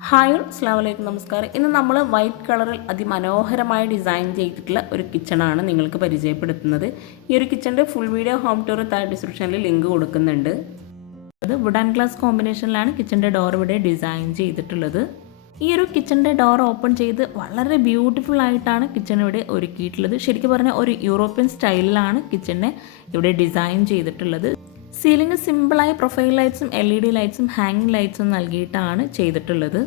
Hi അസ്ലാം വലൈക്കും നമസ്കാരം. ഇന്ന് നമ്മൾ വൈറ്റ് കളറിൽ അതിമനോഹരമായി ഡിസൈൻ ചെയ്തിട്ടുള്ള ഒരു കിച്ചണാണ് നിങ്ങൾക്ക് പരിചയപ്പെടുത്തുന്നത്. ഈ ഒരു കിച്ചണിന്റെ ഫുൾ വീഡിയോ ഹോം ടൂർ താഴെ ഡിസ്ക്രിപ്ഷനിൽ ലിങ്ക് കൊടുക്കുന്നുണ്ട്. അത് വുഡ് ആൻഡ് ഗ്ലാസ് കോമ്പിനേഷനിലാണ് കിച്ചണിന്റെ ഡോർ ഇവിടെ ഡിസൈൻ ചെയ്തിട്ടുള്ളത്. ഈ ഒരു കിച്ചണിന്റെ ഡോർ ഓപ്പൺ ചെയ്ത് വളരെ ബ്യൂട്ടിഫുൾ ആയിട്ടാണ് കിച്ചൺ ഇവിടെ ഒരുക്കിയിട്ടുള്ളത്. ശരിക്കും പറഞ്ഞാൽ ഒരു യൂറോപ്യൻ സ്റ്റൈലിലാണ് കിച്ചണിനെ ഇവിടെ ഡിസൈൻ ചെയ്തിട്ടുള്ളത്. സീലിംഗ് സിമ്പിളായി പ്രൊഫൈൽ ലൈറ്റ്സും എൽ ഇ ഡി ലൈറ്റ്സും ഹാങ്ങിങ് ലൈറ്റ്സും നൽകിയിട്ടാണ് ചെയ്തിട്ടുള്ളത്.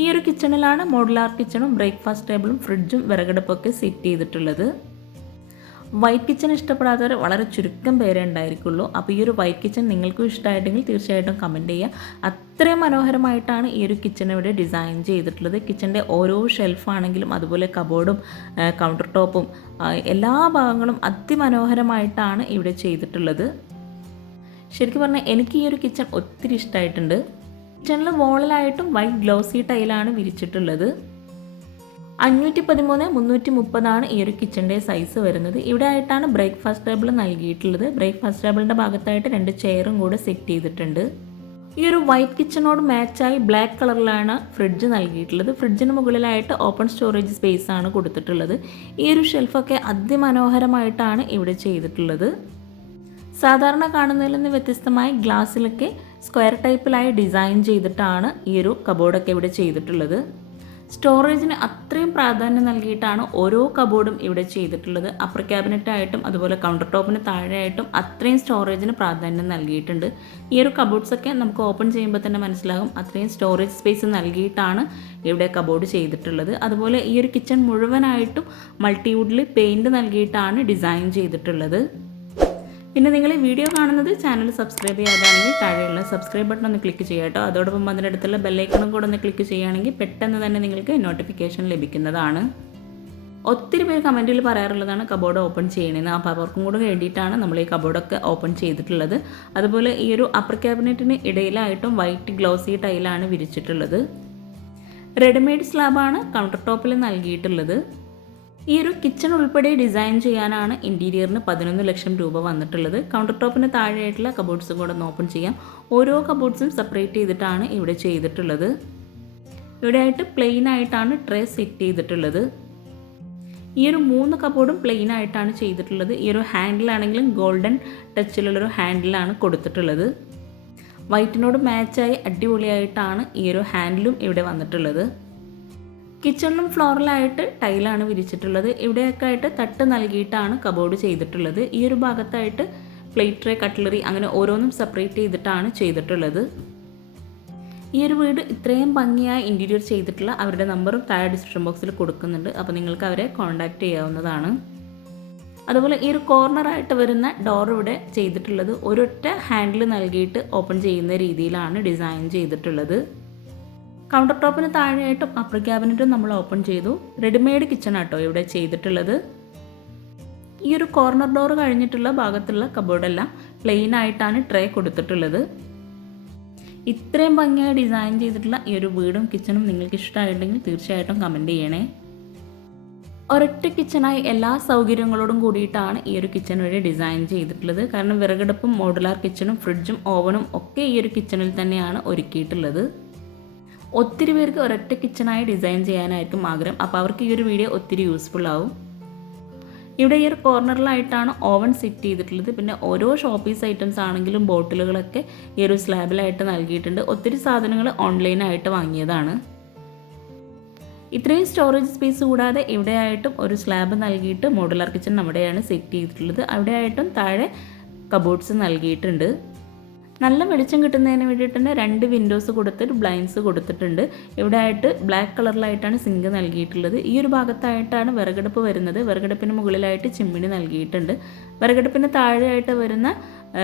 ഈ ഒരു കിച്ചണിലാണ് മോഡുലാർ കിച്ചണും ബ്രേക്ക്ഫാസ്റ്റ് ടേബിളും ഫ്രിഡ്ജും വിറകടുപ്പൊക്കെ സെറ്റ് ചെയ്തിട്ടുള്ളത്. വൈറ്റ് കിച്ചൺ ഇഷ്ടപ്പെടാത്തവർ വളരെ ചുരുക്കം പേരെ ഉണ്ടായിരിക്കുള്ളൂ. അപ്പോൾ ഈ ഒരു വൈറ്റ് കിച്ചൺ നിങ്ങൾക്കും ഇഷ്ടമായിട്ടെങ്കിൽ തീർച്ചയായിട്ടും കമന്റ് ചെയ്യുക. അത്രയും മനോഹരമായിട്ടാണ് ഈ ഒരു കിച്ചൺ ഇവിടെ ഡിസൈൻ ചെയ്തിട്ടുള്ളത്. കിച്ചന്റെ ഓരോ ഷെൽഫാണെങ്കിലും അതുപോലെ കബോർഡും കൗണ്ടർ ടോപ്പും എല്ലാ ഭാഗങ്ങളും അതിമനോഹരമായിട്ടാണ് ഇവിടെ ചെയ്തിട്ടുള്ളത്. ശരിക്കും പറഞ്ഞാൽ എനിക്ക് ഈ ഒരു കിച്ചൺ ഒത്തിരി ഇഷ്ടമായിട്ടുണ്ട് കിച്ചണിൽ വോളിലായിട്ടും വൈറ്റ് ഗ്ലോസി ടൈലാണ് വിരിച്ചിട്ടുള്ളത്. അഞ്ഞൂറ്റി പതിമൂന്ന് മുന്നൂറ്റി മുപ്പതാണ് ഈ ഒരു കിച്ചന്റെ സൈസ് വരുന്നത്. ഇവിടെ ആയിട്ടാണ് ബ്രേക്ക്ഫാസ്റ്റ് ടേബിൾ നൽകിയിട്ടുള്ളത്. ബ്രേക്ക്ഫാസ്റ്റ് ടേബിളിന്റെ ഭാഗത്തായിട്ട് രണ്ട് ചെയറും കൂടെ സെറ്റ് ചെയ്തിട്ടുണ്ട്. ഈ ഒരു വൈറ്റ് കിച്ചണോട് മാച്ചായി ബ്ലാക്ക് കളറിലാണ് ഫ്രിഡ്ജ് നൽകിയിട്ടുള്ളത്. ഫ്രിഡ്ജിന് മുകളിലായിട്ട് ഓപ്പൺ സ്റ്റോറേജ് സ്പേസ് ആണ് കൊടുത്തിട്ടുള്ളത്. ഈ ഒരു ഷെൽഫൊക്കെ അതിമനോഹരമായിട്ടാണ് ഇവിടെ ചെയ്തിട്ടുള്ളത്. സാധാരണ കാണുന്നതിൽ നിന്ന് വ്യത്യസ്തമായി ഗ്ലാസ്സിലൊക്കെ സ്ക്വയർ ടൈപ്പിലായി ഡിസൈൻ ചെയ്തിട്ടാണ് ഈ ഒരു കബോർഡൊക്കെ ഇവിടെ ചെയ്തിട്ടുള്ളത്. സ്റ്റോറേജിന് അത്രയും പ്രാധാന്യം നൽകിയിട്ടാണ് ഓരോ കബോർഡും ഇവിടെ ചെയ്തിട്ടുള്ളത്. അപ്പർ ക്യാബിനറ്റ് ആയിട്ടും അതുപോലെ കൗണ്ടർ ടോപ്പിന് താഴെയായിട്ടും അത്രയും സ്റ്റോറേജിന് പ്രാധാന്യം നൽകിയിട്ടുണ്ട്. ഈ ഒരു കബോർഡ്സൊക്കെ നമുക്ക് ഓപ്പൺ ചെയ്യുമ്പോൾ തന്നെ മനസ്സിലാകും അത്രയും സ്റ്റോറേജ് സ്പേസ് നൽകിയിട്ടാണ് ഇവിടെ കബോർഡ് ചെയ്തിട്ടുള്ളത്. അതുപോലെ ഈ ഒരു കിച്ചൺ മുഴുവനായിട്ടും മൾട്ടിവുഡിൽ പെയിന്റ് നൽകിയിട്ടാണ് ഡിസൈൻ ചെയ്തിട്ടുള്ളത്. പിന്നെ നിങ്ങൾ ഈ വീഡിയോ കാണുന്നത് ചാനൽ സബ്സ്ക്രൈബ് ചെയ്യാതാണെങ്കിൽ താഴെയുള്ള സബ്സ്ക്രൈബ് ബട്ടൺ ഒന്ന് ക്ലിക്ക് ചെയ്യുക കേട്ടോ. അതോടൊപ്പം അതിനടുത്തുള്ള ബെല്ലൈക്കണും കൂടെ ഒന്ന് ക്ലിക്ക് ചെയ്യുകയാണെങ്കിൽ പെട്ടെന്ന് തന്നെ നിങ്ങൾക്ക് നോട്ടിഫിക്കേഷൻ ലഭിക്കുന്നതാണ്. ഒത്തിരി പേര് കമന്റിൽ പറയാറുള്ളതാണ് കബോർഡ് ഓപ്പൺ ചെയ്യണമെന്ന് അപ്പോൾ അവർക്കും കൂടെ വേണ്ടിയിട്ടാണ് നമ്മൾ ഈ കബോർഡൊക്കെ ഓപ്പൺ ചെയ്തിട്ടുള്ളത്. അതുപോലെ ഈ ഒരു അപ്പർ ക്യാബിനറ്റിന് ഇടയിലായിട്ടും വൈറ്റ് ഗ്ലോസി ടൈലാണ് വിരിച്ചിട്ടുള്ളത്. റെഡിമെയ്ഡ് സ്ലാബാണ് കൗണ്ടർ ടോപ്പിൽ നൽകിയിട്ടുള്ളത്. ഈ ഒരു കിച്ചൺ ഉൾപ്പെടെ ഡിസൈൻ ചെയ്യാനാണ് ഇന്റീരിയറിന് പതിനൊന്ന് ലക്ഷം രൂപ വന്നിട്ടുള്ളത്. കൗണ്ടർ ടോപ്പിന് താഴെയായിട്ടുള്ള കബോർഡ്സും കൂടെ ഒന്ന് ഓപ്പൺ ചെയ്യാം. ഓരോ കബോർഡ്സും സെപ്പറേറ്റ് ചെയ്തിട്ടാണ് ഇവിടെ ചെയ്തിട്ടുള്ളത്. ഇവിടെ ആയിട്ട് പ്ലെയിൻ ആയിട്ടാണ് ട്രേ സെറ്റ് ചെയ്തിട്ടുള്ളത്. ഈ ഒരു മൂന്ന് കബോർഡും പ്ലെയിൻ ആയിട്ടാണ് ചെയ്തിട്ടുള്ളത്. ഈ ഒരു ഹാൻഡിലാണെങ്കിലും ഗോൾഡൻ ടച്ചിലുള്ളൊരു ഹാൻഡിലാണ് കൊടുത്തിട്ടുള്ളത്. വൈറ്റിനോട് മാച്ചായി അടിപൊളിയായിട്ടാണ് ഈ ഒരു ഹാൻഡിലും ഇവിടെ വന്നിട്ടുള്ളത്. കിച്ചണിലും ഫ്ലോറിലായിട്ട് ടൈലാണ് വിരിച്ചിട്ടുള്ളത്. ഇവിടെയൊക്കെ ആയിട്ട് തട്ട് നൽകിയിട്ടാണ് കബോർഡ് ചെയ്തിട്ടുള്ളത്. ഈ ഒരു ഭാഗത്തായിട്ട് പ്ലേറ്റ് ട്രേ കട്ട്ലറി അങ്ങനെ ഓരോന്നും സെപ്പറേറ്റ് ചെയ്തിട്ടാണ് ചെയ്തിട്ടുള്ളത്. ഈ ഒരു വീട് ഇത്രയും ഭംഗിയായി ഇന്റീരിയർ ചെയ്തിട്ടുള്ള അവരുടെ നമ്പറും താഴെ ഡിസ്ക്രിപ്ഷൻ ബോക്സിൽ കൊടുക്കുന്നുണ്ട്. അപ്പോൾ നിങ്ങൾക്ക് അവരെ കോൺടാക്റ്റ് ചെയ്യാവുന്നതാണ്. അതുപോലെ ഈ ഒരു കോർണറായിട്ട് വരുന്ന ഡോർ ഇവിടെ ചെയ്തിട്ടുള്ളത്. ഒരൊറ്റ ഹാൻഡിൽ നൽകിയിട്ട് ഓപ്പൺ ചെയ്യുന്ന രീതിയിലാണ് ഡിസൈൻ ചെയ്തിട്ടുള്ളത്. കൗണ്ടർ ടോപ്പിന് താഴെയായിട്ടും അപ്പർ ക്യാബിനറ്റും നമ്മൾ ഓപ്പൺ ചെയ്തു. റെഡിമെയ്ഡ് കിച്ചൺ ആട്ടോ ഇവിടെ ചെയ്തിട്ടുള്ളത്. ഈ ഒരു കോർണർ ഡോർ കഴിഞ്ഞിട്ടുള്ള ഭാഗത്തുള്ള കബോർഡെല്ലാം പ്ലെയിൻ ആയിട്ടാണ് ട്രേ കൊടുത്തിട്ടുള്ളത്. ഇത്രയും ഭംഗിയായി ഡിസൈൻ ചെയ്തിട്ടുള്ള ഈ ഒരു വീടും കിച്ചണും നിങ്ങൾക്ക് ഇഷ്ടമായിട്ടുണ്ടെങ്കിൽ തീർച്ചയായിട്ടും കമന്റ് ചെയ്യണേ. ഒരൊറ്റ കിച്ചണായി എല്ലാ സൗകര്യങ്ങളോടും കൂടിയിട്ടാണ് ഈ ഒരു കിച്ചൺ വഴി ഡിസൈൻ ചെയ്തിട്ടുള്ളത്. കാരണം വിറകടുപ്പും മോഡുലാർ കിച്ചണും ഫ്രിഡ്ജും ഓവനും ഒക്കെ ഈ ഒരു കിച്ചണിൽ തന്നെയാണ് ഒരുക്കിയിട്ടുള്ളത്. ഒത്തിരി പേർക്ക് ഒരൊറ്റ കിച്ചണായി ഡിസൈൻ ചെയ്യാനായിരിക്കും ആഗ്രഹം. അപ്പോൾ അവർക്ക് ഈ ഒരു വീഡിയോ ഒത്തിരി യൂസ്ഫുൾ ആവും. ഇവിടെ ഈ ഒരു കോർണറിലായിട്ടാണ് ഓവൻ സെറ്റ് ചെയ്തിട്ടുള്ളത്. പിന്നെ ഓരോ ഷോപ്പീസ് ഐറ്റംസ് ആണെങ്കിലും ബോട്ടിലുകളൊക്കെ ഈ ഒരു സ്ലാബിലായിട്ട് നൽകിയിട്ടുണ്ട്. ഒത്തിരി സാധനങ്ങൾ ഓൺലൈനായിട്ട് വാങ്ങിയതാണ്. ഇത്രയും സ്റ്റോറേജ് സ്പേസ് കൂടാതെ ഇവിടെയായിട്ടും ഒരു സ്ലാബ് നൽകിയിട്ട് മോഡുലാർ കിച്ചൺ നമ്മുടെയാണ് സെറ്റ് ചെയ്തിട്ടുള്ളത്. അവിടെയായിട്ടും താഴെ കബോർഡ്സ് നൽകിയിട്ടുണ്ട്. നല്ല വെളിച്ചം കിട്ടുന്നതിന് വേണ്ടിയിട്ട് തന്നെ രണ്ട് വിൻഡോസ് കൊടുത്തിട്ട് ബ്ലൈൻഡ്സ് കൊടുത്തിട്ടുണ്ട്. ഇവിടെ ആയിട്ട് ബ്ലാക്ക് കളറിലായിട്ടാണ് സിങ്ക് നൽകിയിട്ടുള്ളത്. ഈ ഒരു ഭാഗത്തായിട്ടാണ് വിറകടുപ്പ് വരുന്നത്. വിറകടുപ്പിന് മുകളിലായിട്ട് ചിമ്മിണി നൽകിയിട്ടുണ്ട്. വിറകടുപ്പിന് താഴെയായിട്ട് വരുന്ന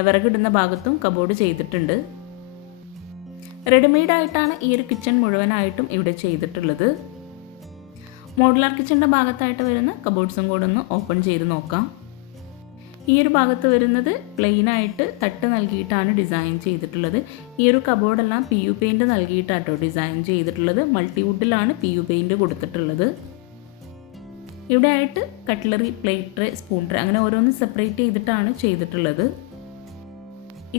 വിറകിടുന്ന ഭാഗത്തും കബോർഡ് ചെയ്തിട്ടുണ്ട്. റെഡിമെയ്ഡായിട്ടാണ് ഈ ഒരു കിച്ചൺ മുഴുവനായിട്ടും ഇവിടെ ചെയ്തിട്ടുള്ളത്. മോഡുലാർ കിച്ചണിന്റെ ഭാഗത്തായിട്ട് വരുന്ന കബോർഡ്സും കൂടെ ഒന്ന് ഓപ്പൺ ചെയ്ത് നോക്കാം. ഈ ഒരു ഭാഗത്ത് വരുന്നത് പ്ലെയിൻ ആയിട്ട് തട്ട് നൽകിയിട്ടാണ് ഡിസൈൻ ചെയ്തിട്ടുള്ളത്. ഈ ഒരു കബോർഡെല്ലാം പി യു പെയിന്റ് നൽകിയിട്ടാട്ടോ ഡിസൈൻ ചെയ്തിട്ടുള്ളത്. മൾട്ടിവുഡിലാണ് പി യു പെയിന്റ് കൊടുത്തിട്ടുള്ളത്. ഇവിടെ ആയിട്ട് cutlery plate tray spoon tray അങ്ങനെ ഓരോന്ന് സെപ്പറേറ്റ് ചെയ്തിട്ടാണ് ചെയ്തിട്ടുള്ളത്.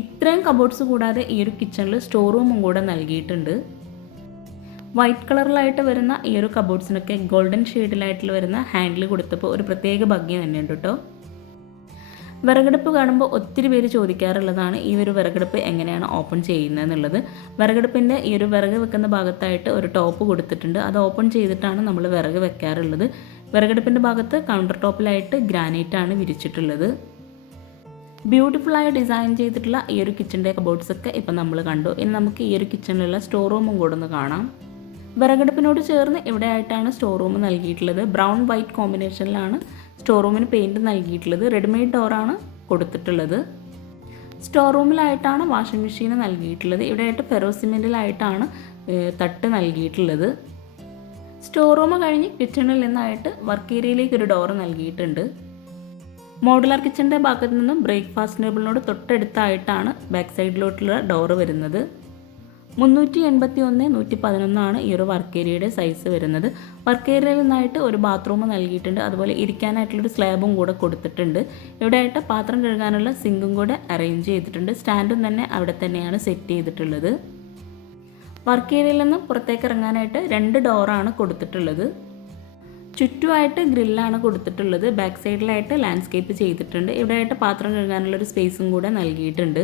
ഇത്രയും കബോർഡ്സ് കൂടാതെ ഈ ഒരു കിച്ചണിൽ സ്റ്റോർ റൂമും കൂടെ നൽകിയിട്ടുണ്ട്. വൈറ്റ് കളറിലായിട്ട് വരുന്ന ഈ ഒരു കബോർഡ്സിനൊക്കെ ഗോൾഡൻ ഷെയ്ഡിലായിട്ട് വരുന്ന ഹാൻഡിൽ കൊടുത്തപ്പോൾ ഒരു പ്രത്യേക ഭംഗി തന്നെയുണ്ട് കേട്ടോ വിറകടുപ്പ് കാണുമ്പോൾ ഒത്തിരി പേര് ചോദിക്കാറുള്ളതാണ് ഈ ഒരു വിറകടുപ്പ് എങ്ങനെയാണ് ഓപ്പൺ ചെയ്യുന്നത് എന്നുള്ളത് വിറകടുപ്പിന്റെ ഈ ഒരു വിറക് വെക്കുന്ന ഭാഗത്തായിട്ട് ഒരു ടോപ്പ് കൊടുത്തിട്ടുണ്ട്. അത് ഓപ്പൺ ചെയ്തിട്ടാണ് നമ്മൾ വിറക് വെക്കാറുള്ളത്. വിറകടുപ്പിന്റെ ഭാഗത്ത് കൗണ്ടർ ടോപ്പിലായിട്ട് ഗ്രാനൈറ്റ് ആണ് വിരിച്ചിട്ടുള്ളത്. ബ്യൂട്ടിഫുള്ളായി ഡിസൈൻ ചെയ്തിട്ടുള്ള ഈ ഒരു കിച്ചന്റെ കബോർഡ്സ് ഒക്കെ ഇപ്പം നമ്മൾ കണ്ടു. ഇനി നമുക്ക് ഈ ഒരു കിച്ചണിലുള്ള സ്റ്റോർ റൂമും കൂടെ ഒന്ന് കാണാം. വിറകടുപ്പിനോട് ചേർന്ന് ഇവിടെ ആയിട്ടാണ് സ്റ്റോർ റൂം നൽകിയിട്ടുള്ളത്. ബ്രൗൺ വൈറ്റ് കോമ്പിനേഷനിലാണ് സ്റ്റോർ റൂമിന് പെയിന്റ് നൽകിയിട്ടുള്ളത് റെഡിമെയ്ഡ് ഡോറാണ് കൊടുത്തിട്ടുള്ളത്. സ്റ്റോർ റൂമിലായിട്ടാണ് വാഷിംഗ് മെഷീൻ നൽകിയിട്ടുള്ളത്. ഇവിടെയായിട്ട് ഫെറോസിമെന്റിലായിട്ടാണ് തട്ട് നൽകിയിട്ടുള്ളത്. സ്റ്റോർ റൂം കഴിഞ്ഞ് കിച്ചണിൽ നിന്നായിട്ട് വർക്ക് ഏരിയയിലേക്ക് ഒരു ഡോർ നൽകിയിട്ടുണ്ട്. മോഡുലാർ കിച്ചന്റെ ഭാഗത്ത് നിന്നും ബ്രേക്ക്ഫാസ്റ്റ് ടേബിളിനോട് തൊട്ടടുത്തായിട്ടാണ് ബാക്ക് സൈഡിലോട്ടുള്ള ഡോറ് വരുന്നത്. മുന്നൂറ്റി എൺപത്തി ഒന്ന് നൂറ്റി പതിനൊന്നാണ് ഈ ഒരു വർക്ക് ഏരിയയുടെ സൈസ് വരുന്നത്. വർക്ക് ഏരിയയിൽ നിന്നായിട്ട് ഒരു ബാത്റൂം നൽകിയിട്ടുണ്ട്. അതുപോലെ ഇരിക്കാനായിട്ടുള്ളൊരു സ്ലാബും കൂടെ കൊടുത്തിട്ടുണ്ട്. ഇവിടെയായിട്ട് പാത്രം കഴുകാനുള്ള സിങ്കും കൂടെ അറേഞ്ച് ചെയ്തിട്ടുണ്ട്. സ്റ്റാൻഡും തന്നെ അവിടെ തന്നെയാണ് സെറ്റ് ചെയ്തിട്ടുള്ളത്. വർക്ക് ഏരിയയിൽ നിന്ന് പുറത്തേക്ക് ഇറങ്ങാനായിട്ട് രണ്ട് ഡോറാണ് കൊടുത്തിട്ടുള്ളത്. ചുറ്റുമായിട്ട് ഗ്രില്ലാണ് കൊടുത്തിട്ടുള്ളത്. ബാക്ക് സൈഡിലായിട്ട് ലാൻഡ്സ്കേപ്പ് ചെയ്തിട്ടുണ്ട്. ഇവിടെയായിട്ട് പാത്രം കഴുകാനുള്ളൊരു സ്പേസും കൂടെ നൽകിയിട്ടുണ്ട്.